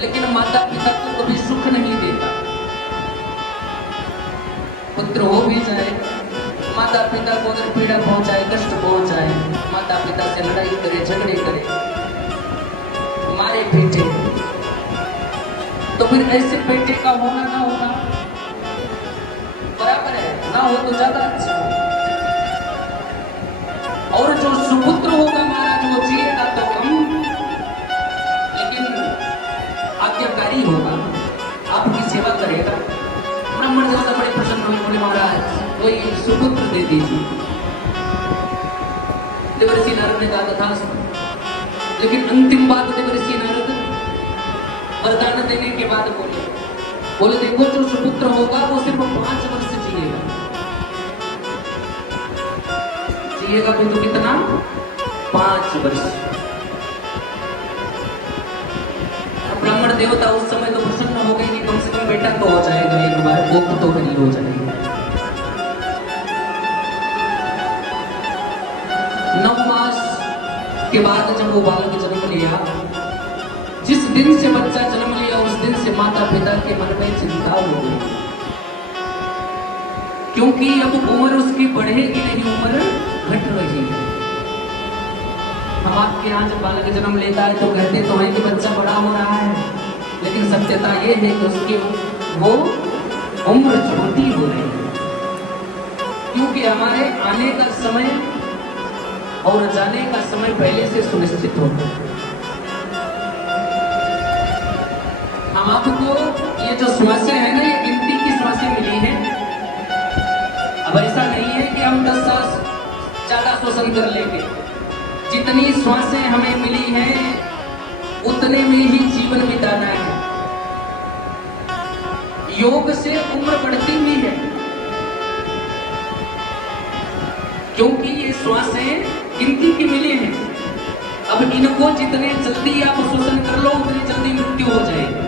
लेकिन माता पिता को कभी सुख नहीं देता। पुत्र हो भी जाए, माता पिता को अगर पीड़ा पहुंचाए, कष्ट पहुंचाए, माता पिता से लड़ाई करे, झगड़े करे, मारे पीटे, तो फिर ऐसे बेटे का होना ना होना बराबर है, ना हो तो ज्यादा अच्छा। और जो सुपुत्र होगा महाराज, वो जिएगा तो कम, लेकिन आज्ञाकारी होगा, आपकी सेवा करेगा। ब्राह्मण ज्यादा बड़े प्रसन्न हुए, बोले महाराज कोई सुपुत्र दे दीजिए। देवर्षि नारद ने कहा था, लेकिन अंतिम बात देवर्षि नारद वरदान देने के बाद बोले देखो जो सुपुत्र होगा वो सिर्फ 5 वर्ष जिएगा भी तो कितना, 5 वर्ष। ब्राह्मण देवता उस समय तो प्रसन्न हो गए, नहीं कम से कम बेटा तो हो जाएगा, एक बार कोप तो नहीं हो जाएगा। 9 मास के बाद जब वो बालक जन्म लिया, जिस दिन से बच्चा जन्म लिया उस दिन से माता पिता के मन में चिंता हो गई, क्योंकि अब उम्र उसकी बढ़ेगी नहीं, उम्र घट रही है। हम आपके यहाँ जब बालक जन्म लेता है तो कहते तो है कि बच्चा बड़ा हो रहा है, लेकिन सत्यता ये है कि उसकी वो उम्र छोटी हो रही है, क्योंकि हमारे आने का समय और जाने का समय पहले से सुनिश्चित होता है। हम आपको ये जो श्वासें हैं ना, ये गिनती की श्वासें मिली हैं। अब ऐसा नहीं है कि हम 10 साल ज्यादा श्वसन कर लेंगे, जितनी श्वासें हमें मिली हैं उतने में ही जीवन बिताना है। योग से उम्र बढ़ती हुई है, क्योंकि ये श्वासें गिनती की मिली हैं। अब इनको जितने जल्दी आप श्वसन कर लो उतनी जल्दी मृत्यु हो जाएगी।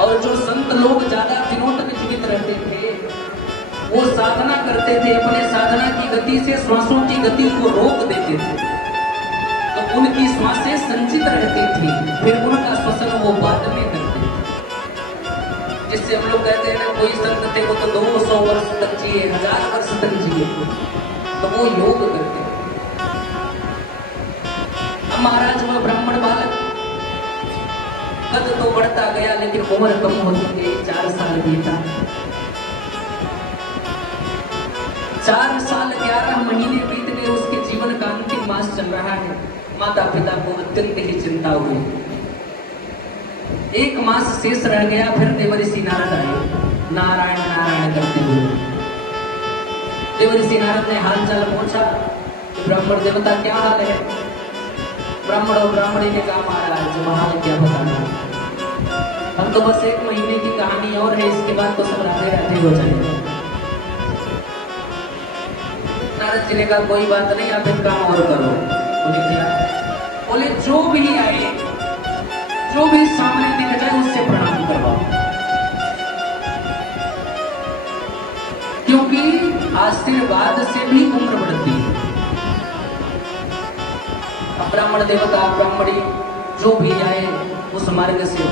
और जो संत लोग ज्यादा दिनों तक जीवित रहते थे, वो साधना करते थे, अपने साधना की गति से श्वासों की गति को रोक देते थे, तो उनकी श्वासें संचित रहती थी, फिर उनका श्वसन वो बाद में करते थे। जिससे हम लोग कहते हैं ना, कोई संत थे वो तो 200 वर्ष तक जिए, 1000 वर्ष तक जिए, तो वो योग करते थे। अब महाराज वो ब्राह्मण बालक कद तो बढ़ता गया, लेकिन उम्र कम होती गई। 4 साल बीता, 4 साल 11 महीने बीत गए, उसके जीवन का अंतिम मास चल रहा है। माता पिता को अत्यंत ही चिंता हुई। 1 मास शेष रह गया, फिर देवर्षि नारद आए, नारायण नारायण करते हुए। देवर्षि नारद ने हाल चाल पूछा, ब्राह्मण देवता क्या हाल है? ब्राह्मण और ब्राह्मणी ने कहा, महाराज महाराज क्या बताना, हम तो बस 1 महीने की कहानी और है, इसके बाद तो सब राधे राधे हो जाएगा। नारद जी ने कहा, कोई बात नहीं, आप एक काम और करो। बोले क्या? बोले जो भी आए, जो भी सामने दिख जाए उससे प्रणाम करवाओ, क्योंकि आशीर्वाद से भी उम्र बढ़ती है। ब्राह्मण देवता ब्राह्मणी जो भी आए उस मार्ग से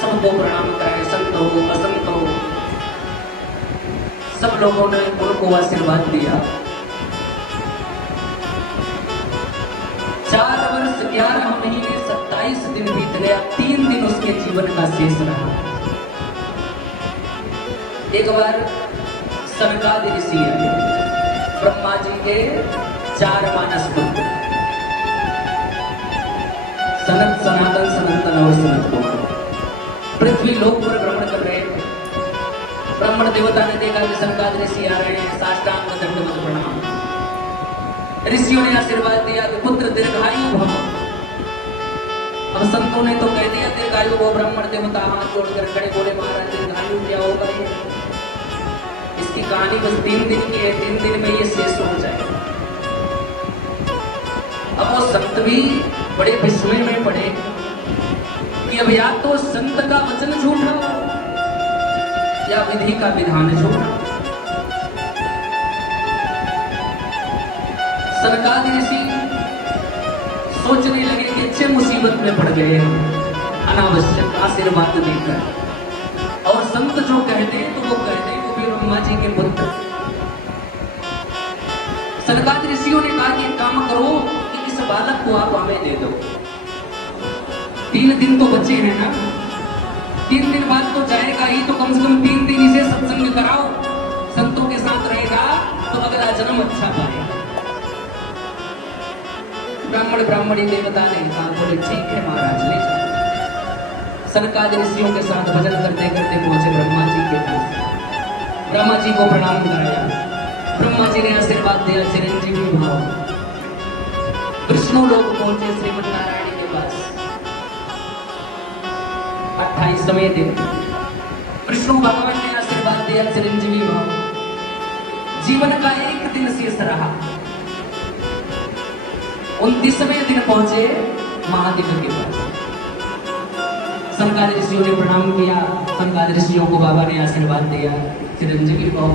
सबको प्रणाम कराए, संत हो असंत हो, सब लोगों ने उनको आशीर्वाद दिया। 4 वर्ष 11 महीने 27 दिन बीत गया, 3 दिन उसके जीवन का शेष रहा। एक बार सनकादि ऋषि आए, ब्रह्मा जी के 4 मानस पुत्र, सनत सनातन सनातन और सनत कुमार, पृथ्वी लोक पर भ्रमण कर रहे थे। ब्राह्मण देवता ने देखा कि सनकादि ऋषि आ रहे हैं, साष्टांग दंडवत प्रणाम। ऋषियों ने आशीर्वाद दिया कि पुत्र दीर्घायु भव। अब संतों ने तो कह दिया दीर्घायु को, ब्राह्मण देवता हाथ जोड़कर खड़े बोले, महाराज दीर्घायु क्या होगा? ये इसकी कहानी बस 3 दिन की है, 3 दिन में ये शेष हो जाएगा। अब वो संत भी बड़े विस्मय में पड़े कि अब या तो संत का वचन झूठा या विधि का विधान झूठा। सनकादि ऋषि सोचने लगे कि अच्छे मुसीबत में पड़ गए अनावश्यक आशीर्वाद देकर। और संत जो कहते तो वो कहते वो भी ब्रह्मा जी के पुत्र। सनकादिक ऋषियों ने कहा कि काम करो कि इस बालक को आप हमें दे दो। 3 दिन तो बचे हैं ना, 3 दिन बाद तो जाएगा ही, तो कम से कम 3 दिन इसे सत्संग कराओ, संतों के साथ रहेगा तो अगला जन्म अच्छा पाएगा। ब्राह्मणी देवता ने कहा, बोले ठीक है महाराज ले जाओ। सनकादिक ऋषियों के साथ भजन करते करते पहुंचे ब्रह्मा जी के पास। ब्रह्मा जी को प्रणाम कराया। ब्रह्मा जी ने आशीर्वाद दिया चिरंजीवी भाव। विष्णु लोग पहुंचे श्रीमद नारायण के पास। 28वें दिन विष्णु भगवान ने आशीर्वाद दिया चिरंजीवी भाव। जीवन का एक दिन शेष रहा। 29वें दिन पहुंचे महादेव के पास। सनकादिक ऋषियों ने प्रणाम किया। सनकादिक ऋषियों को बाबा ने आशीर्वाद दिया चिरंजीवी भव।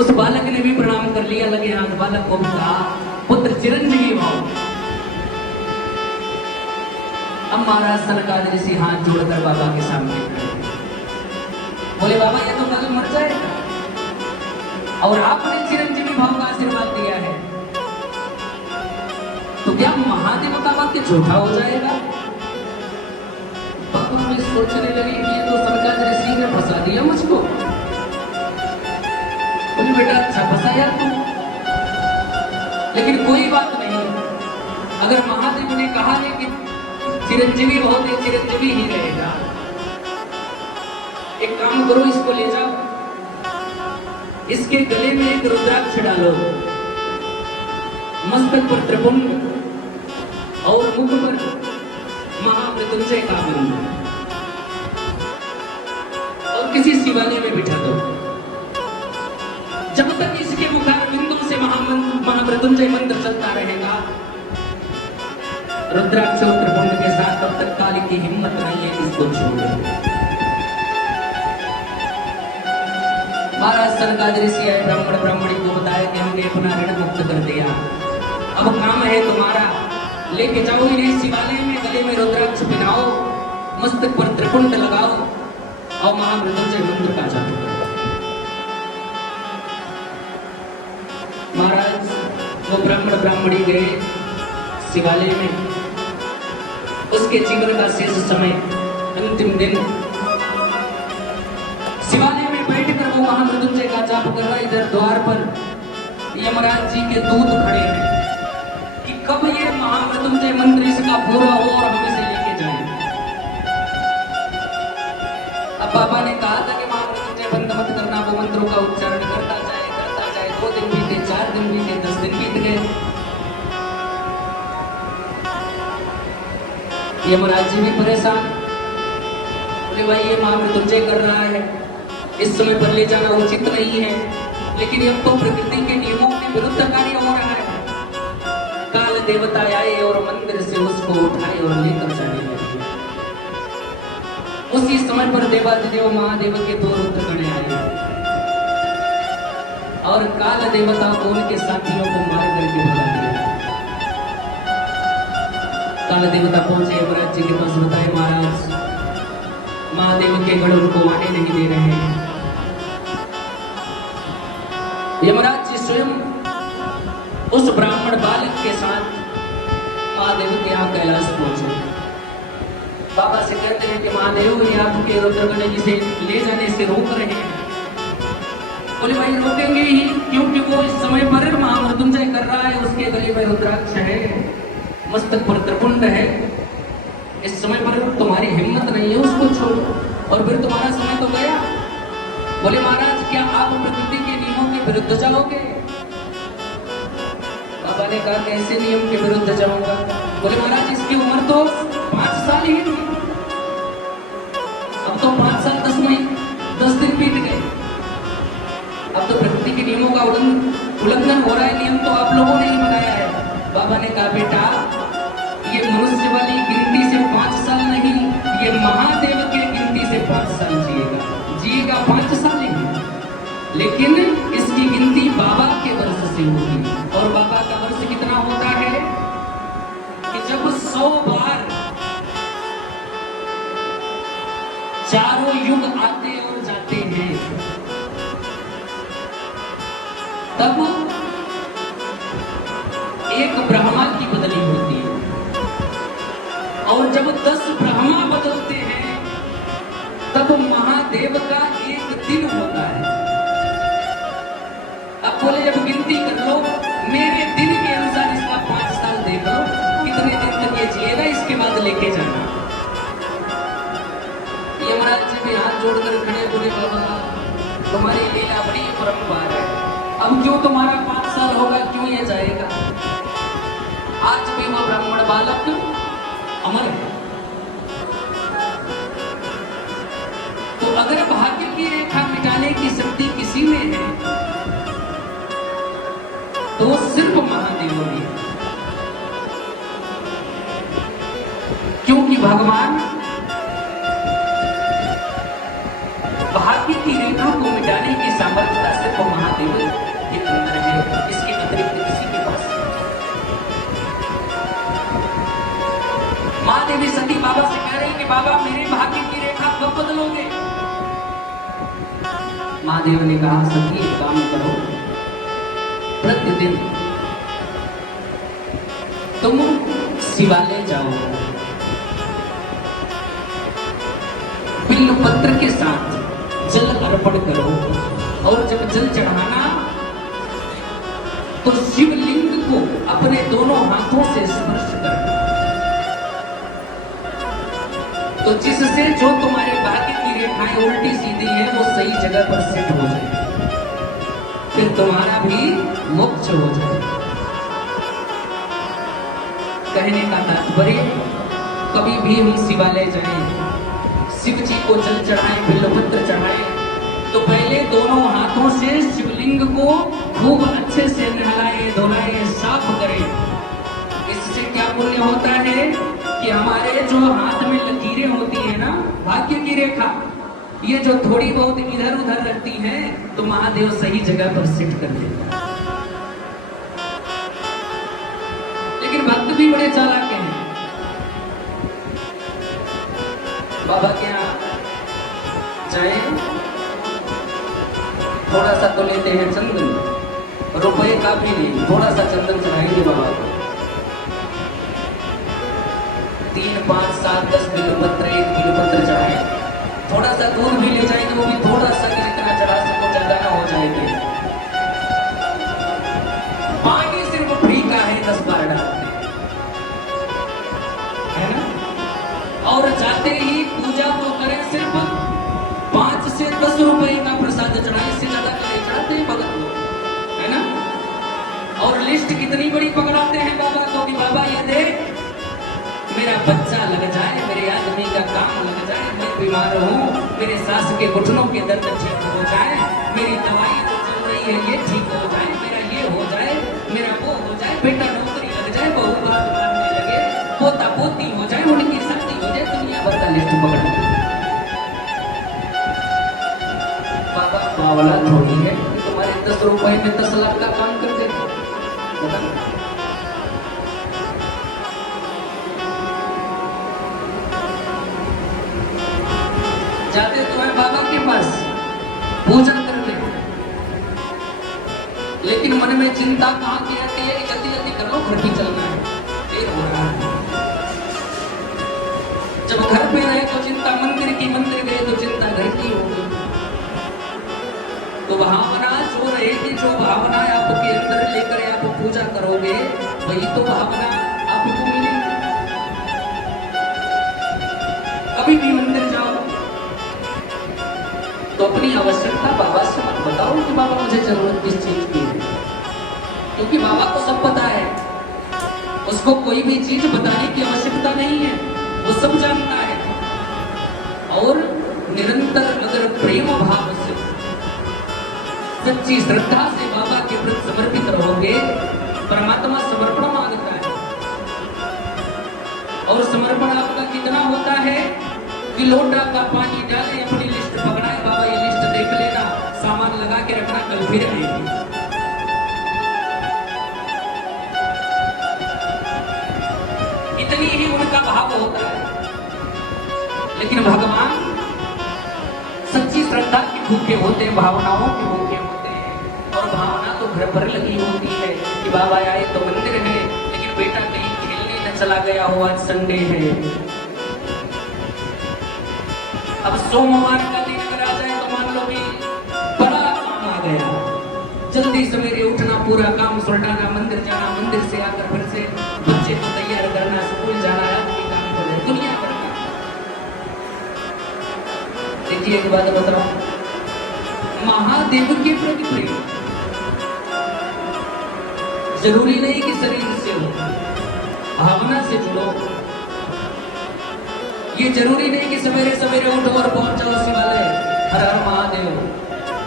उस बालक ने भी प्रणाम कर लिया, लगे हाथ। बालक को भी कहा, पुत्र चिरंजीवी भव। अब महाराज सनकादिक ऋषि हाथ जोड़कर बाबा के सामने खड़े। बोले बाबा ये तो कल मर जाएगा और आपने चिरंजीवी भाव का आशीर्वाद दिया है, तो क्या महादेव का वाक्य झूठा हो जाएगा? बाबा में सोचने लगे कि ये तो सनकादिक ऋषि ने फंसा दिया मुझको। बोले बेटा अच्छा फंसाया तू, लेकिन कोई बात नहीं। अगर महादेव ने कहा है कि चिरंजीवी बहुत ही चिरंजीवी ही रहेगा, एक काम करो इसको ले जाओ, इसके गले में एक रुद्राक्ष डालो, मस्तक पर त्रिपुंड और मुख पर महामृत्युंजय का मंत्र, और किसी शिवालय में बिठा दो। जब तक इसके मुखार बिंदु से महामृत्युंजय मंत्र चलता रहेगा रुद्राक्ष और त्रिपुंड के साथ, तब तक काली की हिम्मत नहीं है इसको छोड़े। महाराज सनकादिक ऋषि आए, ब्राह्मणी को बताया कि हमने अपना ऋण मुक्त कर दिया, अब काम है तुम्हारा, लेके जाओ इन्हें शिवालय में, गले में रुद्राक्ष पहनाओ, मस्तक पर त्रिपुंड लगाओ और महामृत्युंजय मंत्र का जाप करो। महाराज वो ब्राह्मणी गए शिवालय में। उसके जीवन का शेष समय, अंतिम दिन, शिवालय में बैठकर वो महामृत्युंजय का जाप कर रहा। इधर द्वार पर यमराज जी के दूत खड़े हैं कि कब ये महामृत्युंजय मंत्र इसका पूरा हो और हम इसे लेके जाएं। अब बाबा ने कहा था कि महामृत्युंजय बंद मत करना, वो मंत्रों का उच्चारण करता जाए। 2 दिन बीते, 4 दिन बीते, 10 दिन बीत गए। यमराज जी भी परेशान। बोले भाई ये महामृत्युंजय कर रहा है, इस समय पर ले जाना उचित नहीं है, लेकिन अब तो प्रकृति के नियमों के विरुद्ध कार्य हो रहा है। काल देवता आए और मंदिर से उसको उठाए और लेकर जाने लगे। उसी समय पर देवाधिदेव महादेव के 2 रुद्रगण आए और काल देवता को उनके साथियों को मार करके भगा दिया। काल देवता पहुंचे यमराज जी के पास, बताए महाराज महादेव के गण उनको आने नहीं दे रहे हैं। यमराज जी स्वयं उस ब्राह्मण बालक के साथ महादेव के यहाँ कैलाश पहुंचे। बाबा से कहते हैं कि महादेव ये आपके रुद्रगण जिसे ले जाने से रोक रहे हैं। बोले भाई रोकेंगे ही, क्योंकि वो इस समय पर महामृत्युंजय कर रहा है, उसके गले में रुद्राक्ष है, मस्तक पर त्रिपुंड है। इस समय पर तुम्हारी हिम्मत नहीं है, उसको छोड़ो और फिर तुम्हारा समय तो गया। बोले महाराज क्या आप प्रकृति के नियमों के विरुद्ध जाओगे? बाबा ने कहा कैसे नियम के विरुद्ध जाऊंगा? बोले महाराज इसकी उम्र तो 5 साल ही थी, अब तो 5 साल 10 दिन बीत गए, अब तो प्रकृति के नियमों का उल्लंघन हो रहा है। नियम तो आप लोगों ने ही बनाया है। बाबा ने कहा बेटा ये मनुष्य वाली गिनती से 5 साल नहीं, ये महादेव की गिनती से 5 साल जिएगा 5 साल ही, लेकिन इसकी गिनती बाबा के वर्ष से होगी। और बाबा का वर्ष कितना होता है? 100 बार चारों युग आते और जाते हैं, तब एक ब्रह्मा की बदली होती है। और जब 10 ब्रह्मा बदलते हैं तब महादेव का एक दिन होता है। अब बोले जब गिनती कर लो, मेरे दिन के अनुसार इसका 5 साल देख लो, कितने दिन तक ये जिएगा, इसके बाद लेके जाना। ये महाराज जी भी हाथ जोड़कर खड़े बोले, बाबा तुम्हारी लीला बड़ी परम्पार है, अब क्यों तुम्हारा 5 साल होगा, क्यों ये जाएगा? आज भी वो ब्राह्मण बालक अमर है। तो अगर भाग्य की रेखा मिटाने की शक्ति किसी में है तो सिर्फ महादेव में, क्योंकि भगवान भाग्य की रेखा को मिटाने की सामर्थ्यता सिर्फ महादेव के अंदर है, इसके अतिरिक्त किसी के पास। मां देवी सती बाबा से कह रही कि बाबा मेरे भाग्य की रेखा कब बदलोगे? महादेव ने कहा सती एक काम करो, प्रतिदिन तुम शिवालय जाओ, बिल्व पत्र के साथ जल अर्पण करो, और जब जल चढ़ाना तो शिवलिंग को अपने दोनों हाथों से स्पर्श करना, तो जिससे जो तुम्हारे भाग्य की रेखाएं उल्टी सीधी है वो सही जगह पर सेट हो जाए, फिर तुम्हारा भी मोक्ष हो जाए। कहने का तात्पर्य, कभी भी हम शिवालय जाएं, शिव जी को जल चढ़ाएं, बिल्वपत्र चढ़ाएं, तो पहले दोनों हाथों से शिवलिंग को खूब अच्छे से नहलाएं, धुलाएं, साफ करें। इससे क्या पुण्य होता है कि हमारे जो हाथ में लकीरें होती है ना, भाग्य की रेखा, ये जो थोड़ी बहुत इधर उधर रहती हैं तो महादेव सही जगह पर सेट कर देता है। लेकिन भक्त भी बड़े चालाक हैं। बाबा के यहाँ जाए, थोड़ा सा तो लेते हैं चंदन, रुपए का भी नहीं, थोड़ा सा चंदन चढ़ाएंगे बाबा को। 3, 5, 7, 10 बिल्वपत्र, 1 बिल्वपत्र चढ़ाए, थोड़ा सा दूध भी ले जाएंगे, वो भी थोड़ा सा, जितना चढ़ा सको ज्यादा ना हो जाएंगे। पानी सिर्फ फ्री का है, 10 बार डालते है ना, और जाते ही पूजा तो करें, सिर्फ 5 से 10 रुपए का प्रसाद चढ़ाए, इससे ज्यादा नहीं चढ़ाते हैं भगत लोग, है ना। और लिस्ट कितनी बड़ी पकड़ाते हैं बाबा को कि बाबा ये देख, मेरा बच्चा लग जाए, मेरे आदमी का काम लग जाए, मैं बीमार हूँ, मेरे सास के घुटनों के दर्द ठीक हो जाए, मेरी दवाई जो चल रही है ये ठीक हो जाए, मेरा ये हो जाए, मेरा वो हो जाए, बेटा नौकरी लग जाए, बहू बात मानने लगे, पोता पोती हो जाए, उनकी शादी हो जाए, दुनिया भर का लिस्ट पकड़ा। बाबा बावला थोड़ी है कि तुम्हारे 10 रुपए में 10 लाख का काम कर देते, जाते तो है बाबा के पास पूजा करने, लेकिन मन में चिंता कहां की रहती है कि जल्दी जल्दी कर लो, घर भी चलना है, देर हो रहा है। जब घर पे रहे तो चिंता मंदिर की, मंदिर गए तो चिंता घर की हो गई। तो भावना जो रहेगी, जो भावना आपके अंदर लेकर आप पूजा करोगे, वही तो भावना आपको मिलेगी। कभी भी मंदिर जाओ तो अपनी आवश्यकता बाबा से मत बताओ कि बाबा मुझे जरूरत किस चीज की है, क्योंकि बाबा को सब पता है, उसको कोई भी चीज बताने की आवश्यकता नहीं है, वो सब जानता है। और निरंतर अगर प्रेम भाव से, सच्ची श्रद्धा से बाबा के प्रति समर्पित रहोगे, परमात्मा समर्पण मांगता है। और समर्पण आपका कितना होता है कि लोटा का पानी डाले, अपनी लिस्ट पकड़ाए, बाबा ये लिस्ट देख लेना, सामान लगा के रखना, कल फिर आएगी। इतनी ही उनका भाव होता है। लेकिन भगवान सच्ची श्रद्धा के भूखे होते हैं, भावनाओं के भूखे होते हैं। और भावना तो घर पर लगी होती है कि बाबा आए तो मंदिर है, लेकिन बेटा कहीं खेलने न चला गया हो, आज संडे है। अब सोमवार का दिन अगर आ जाए तो मान लो कि बड़ा काम आ गया, जल्दी सवेरे उठना, पूरा काम सुलटाना, मंदिर जाना, मंदिर से आकर फिर से बच्चे को तैयार करना, स्कूल जाना, दुनिया भर का। देखिए एक बात बता रहा हूं, महादेव के प्रति प्रेम जरूरी नहीं कि शरीर से हो, भावना से जुड़ो। ये जरूरी नहीं कि सवेरे सवेरे उठो और पहुंच जाओ शिवालय, हर हर महादेव।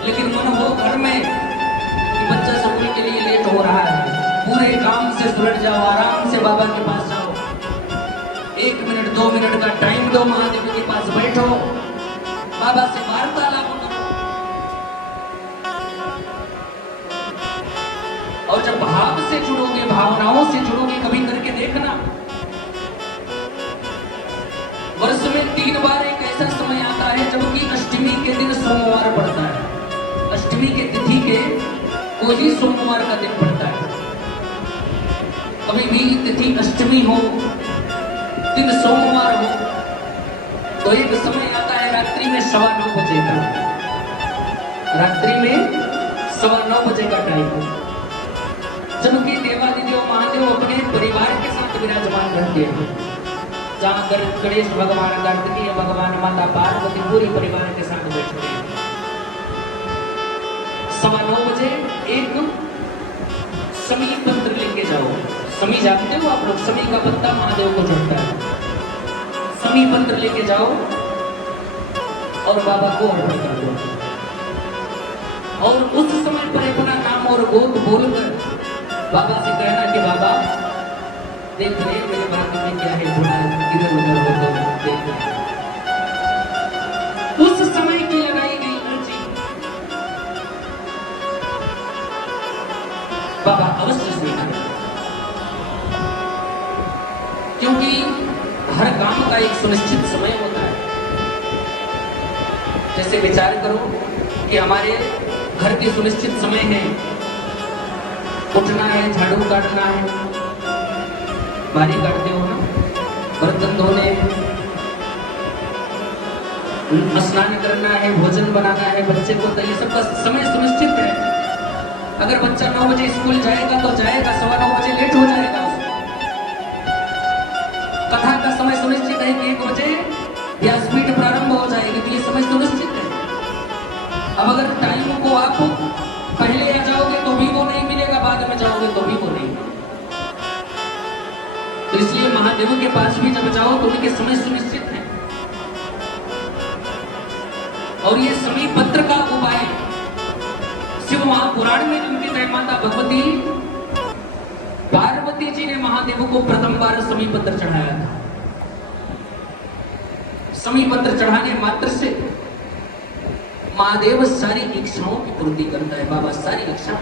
लेकिन मन हो घर में कि बच्चा स्कूल के लिए लेट हो रहा है, पूरे काम से सुलट जाओ, आराम से बाबा के पास जाओ, 1 मिनट 2 मिनट का टाइम दो, महादेव के पास बैठो, बाबा से वार्तालाप करो। और जब भाव से जुड़ोगे, भावनाओं से जुड़ोगे, कभी करके देखना, वर्ष में 3 बार एक ऐसा समय आता है जबकि अष्टमी के दिन सोमवार पड़ता है। अष्टमी के तिथि के कोई सोमवार का दिन पड़ता है। कभी भी तिथि अष्टमी हो, दिन सोमवार हो, तो एक समय आता है रात्रि में 9:15 बजे का, रात्रि में 9:15 बजे का टाइम हो, जबकि देवादिदेव महादेव अपने परिवार के साथ विराजमान रहते हैं। जहाँ गणेश भगवान, कार्तिकेय भगवान, माता पार्वती पूरी परिवार के साथ बैठते हैं। 9:15 बजे एक समी पत्र लेके जाओ। समी जानते हो आप लोग, समी का पत्ता महादेव को चढ़ता है। समी पत्र लेके जाओ और बाबा को अर्पण कर दो। और उस समय पर अपना नाम और गोद बोलकर बाबा से कहना कि बाबा देख ले मेरे भाग्य में क्या है, थोड़ा इधर उधर हो तो देख ले। उस समय की लगाई गई अर्जी बाबा अवश्य स्वीकार, क्योंकि हर काम का एक सुनिश्चित समय होता है। जैसे विचार करो कि हमारे घर के सुनिश्चित समय है, उठना है, झाड़ू काटना है, बारी काटते हो ना, बर्तन धोने, स्नान करना है, भोजन बनाना है बच्चे को, तो ये सब का समय सुनिश्चित है। अगर बच्चा 9 बजे स्कूल जाएगा तो जाएगा, 9:15 बजे लेट हो जाएगा उसको। कथा का समय सुनिश्चित है कि 1 बजे व्यासपीठ प्रारंभ हो जाएगी, तो ये समय सुनिश्चित है। अब अगर टाइम को आप पहले आ जाओगे तो भी वो नहीं मिलेगा, बाद में जाओगे तो भी वो नहीं। तो इसलिए महादेव के पास भी जब जाओ तो उनके समय सुनिश्चित है। और ये समी पत्र का उपाय शिव महापुराण में अंकित है। माता भगवती पार्वती जी ने महादेव को प्रथम बार समी पत्र चढ़ाया था। समी पत्र चढ़ाने मात्र से महादेव सारी इच्छाओं की पूर्ति करता है। बाबा सारी इच्छा